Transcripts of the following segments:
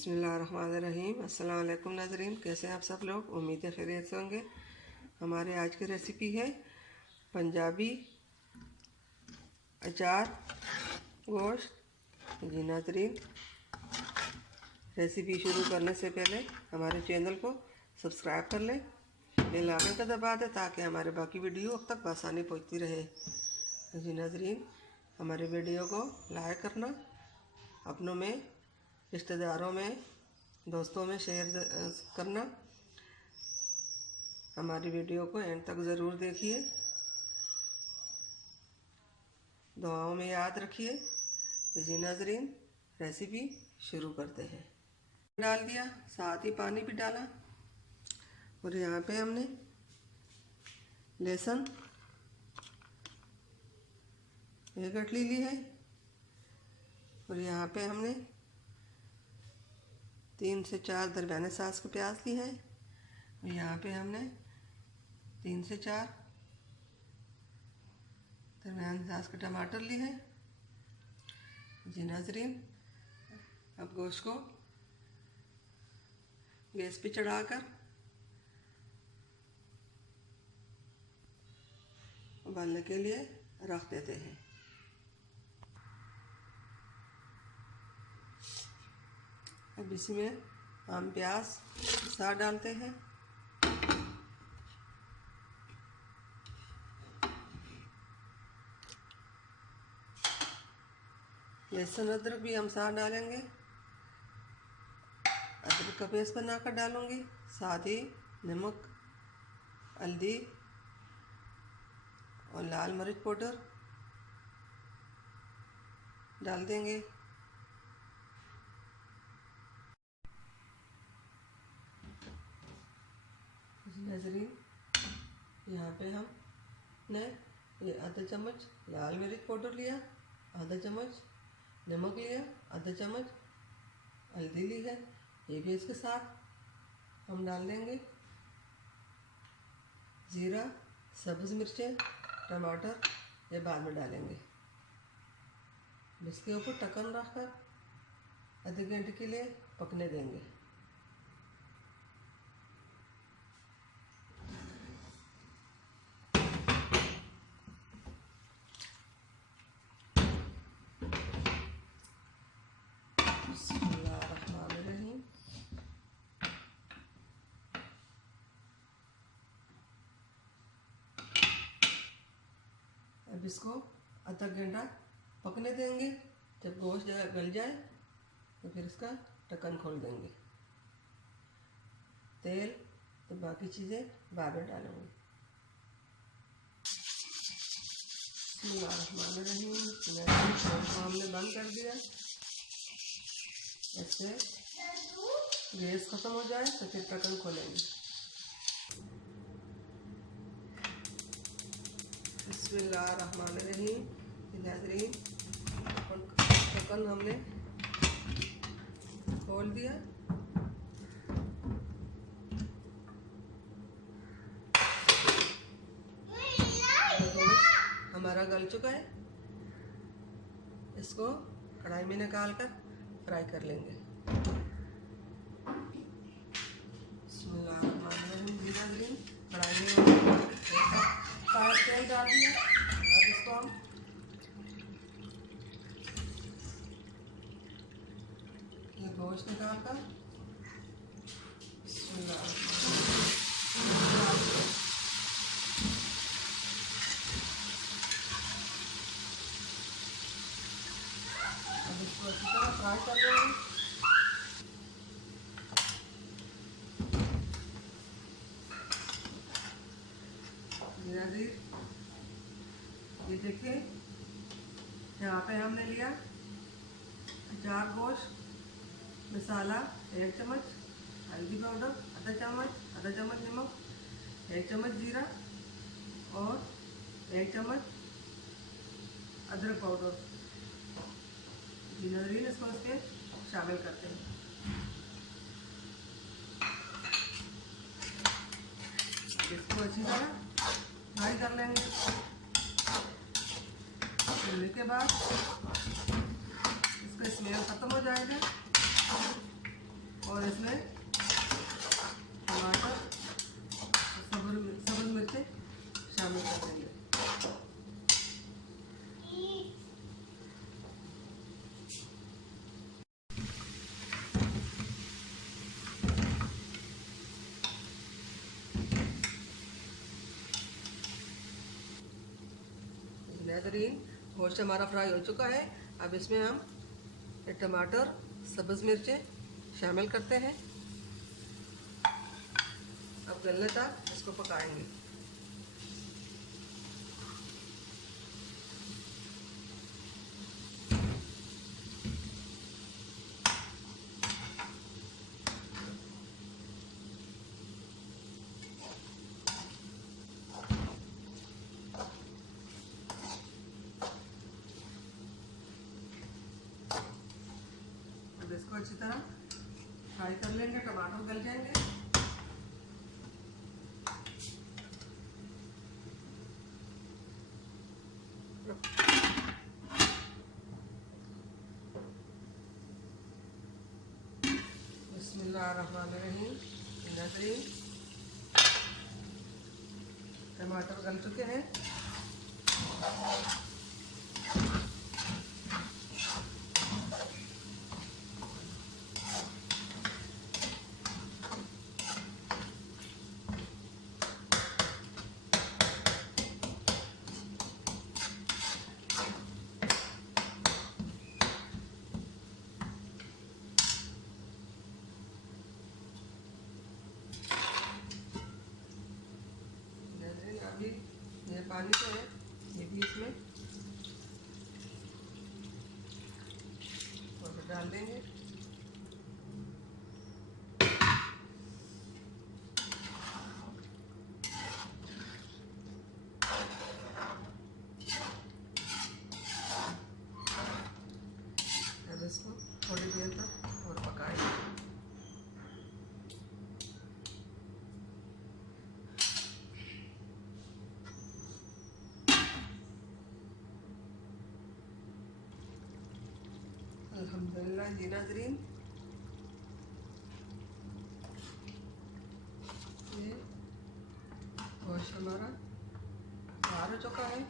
बिस्मिल्लाहिर्रहमानिर्रहीम। अस्सलाम वालेकुम नाज़रीन, कैसे हैं आप सब लोग? उम्मीद है खैरियत से होंगे। हमारे आज की रेसिपी है पंजाबी अचार गोश्त। जी नाज़रीन, रेसिपी शुरू करने से पहले हमारे चैनल को सब्सक्राइब कर लें, बेल आइकन का दबा दें ताकि हमारे बाकी वीडियो अब तक आसानी पहुँचती रहे। जी नाज़रीन, हमारे वीडियो को लाइक करना, अपनों में, रिश्तेदारों में, दोस्तों में शेयर करना। हमारी वीडियो को एंड तक ज़रूर देखिए, दुआओं में याद रखिए। जी नाज़रीन, रेसिपी शुरू करते हैं। डाल दिया, साथ ही पानी भी डाला। और यहाँ पे हमने लहसुन 1 गठली ली है। और यहाँ पे हमने 3 से 4 दरमियाने साइज के प्याज ली है। और यहाँ पे हमने 3 से 4 दरमियाने साइज के टमाटर लिए हैं। जी नाज़रीन, अब गोश्त को गैस पे चढ़ाकर उबालने के लिए रख देते हैं। अब इसमें हम प्याज साथ डालते हैं। लहसुन अदरक भी हम साथ डालेंगे। अदरक का पेस्ट बनाकर डालूंगी, साथ ही नमक, हल्दी और लाल मिर्च पाउडर डाल देंगे। नाज़रीन, यहाँ पे हमने ये आधा चम्मच लाल मिर्च पाउडर लिया, आधा चम्मच नमक लिया, आधा चम्मच हल्दी ली है, ये भी इसके साथ हम डाल देंगे। ज़ीरा, सब्ज़ मिर्चें, टमाटर ये बाद में डालेंगे। इसके ऊपर ढक्कन रखकर आधे घंटे के लिए पकने देंगे। अब इसको आधा घंटा पकने देंगे। जब गोश्त गल जाए तो फिर इसका ढक्कन खोल देंगे। तेल तो बाकी चीज़ें बाद में डालेंगे। हमने बंद कर दिया। ऐसे गैस ख़त्म हो जाए तो फिर ढक्कन खोलेंगे। बिस्मिल्लाहिर्रहमानिर्रहीम। नाज़रीन, ढक्कन हमने खोल दिया। हमारा गल चुका है। इसको कढ़ाई में निकाल कर फ्राई कर लेंगे। नाज़रीन, कढ़ाई में तेल डाल दिया। अब इसको हम ये गोश्त निकाल कर अब इसको अच्छी तरह फ्राई कर लेंगे। ये देखिए, यहाँ पे हमने लिया अचार गोश्त, मसाला 1 चम्मच, हल्दी पाउडर आधा चम्मच नमक, 1 चम्मच जीरा और 1 चम्मच अदरक पाउडर। नाज़रीन, इसको इसके शामिल करते हैं। इसको अच्छी तरह फ्राई कर लेंगे। करने के बाद इसका स्मेल ख़त्म हो जाएगा। और इसमें टमाटर, सब्ज़ मिर्चें शामिल कर देंगे। बेहतरीन गोश्त हमारा फ्राई हो चुका है। अब इसमें हम टमाटर, सब्ज़ मिर्चें शामिल करते हैं। अब गलने तक इसको पकाएंगे। अब इसको अच्छी तरह फ्राई कर लेंगे, टमाटर गल जाएंगे। बिस्मिल्लाहिर्रहमानिर्रहीम। नाज़रीन, टमाटर गल चुके हैं। अभी ये पानी तो है, ये भी इसमें और डाल देंगे। अब इसको थोड़ी देर तक और पकाएंगे। अल्हम्दुलिल्लाह जी नाज़रीन, ये गोश्त हमारा तैयार हो चुका है।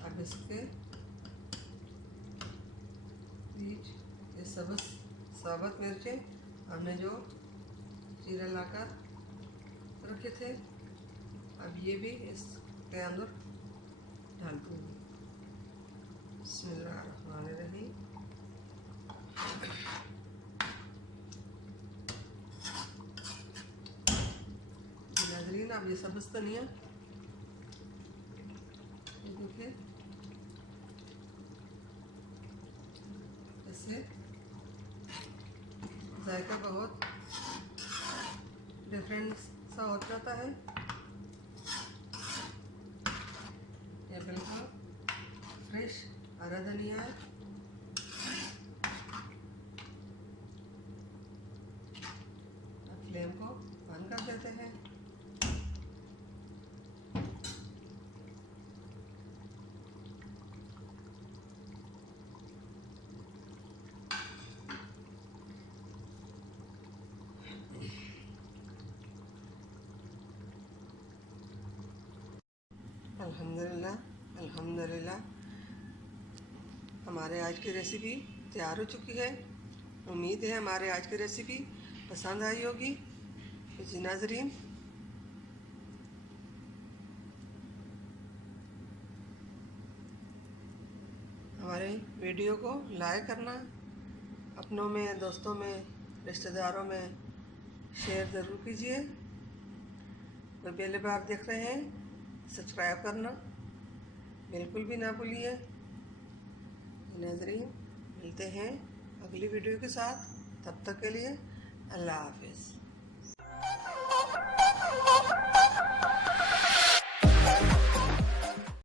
अब इसके बीच ये साबुत मिर्चें हमने जो चीरा लाकर रखे थे, अब ये भी इसके अंदर डाल दूँगी। बिस्मिल्लाहिर्रहमानिर्रहीम। नाज़रीन, अब ये सब्ज़ धनिया देखिए, इससे जायका बहुत डिफरेंट सा हो जाता है। ये बिल्कुल फ्रेश हरा धनिया है। अब फ्लेम को बंद कर देते हैं। अल्हम्दुलिल्लाह, अल्हम्दुलिल्लाह, हमारे आज की रेसिपी तैयार हो चुकी है। उम्मीद है हमारे आज की रेसिपी पसंद आई होगी। जी नाज़रीन, हमारे वीडियो को लाइक करना, अपनों में, दोस्तों में, रिश्तेदारों में शेयर ज़रूर कीजिए। और पहले बार देख रहे हैं, सब्सक्राइब करना बिल्कुल भी ना भूलिए। नाज़रीन, मिलते हैं अगली वीडियो के साथ। तब तक के लिए अल्लाह हाफ़िज़।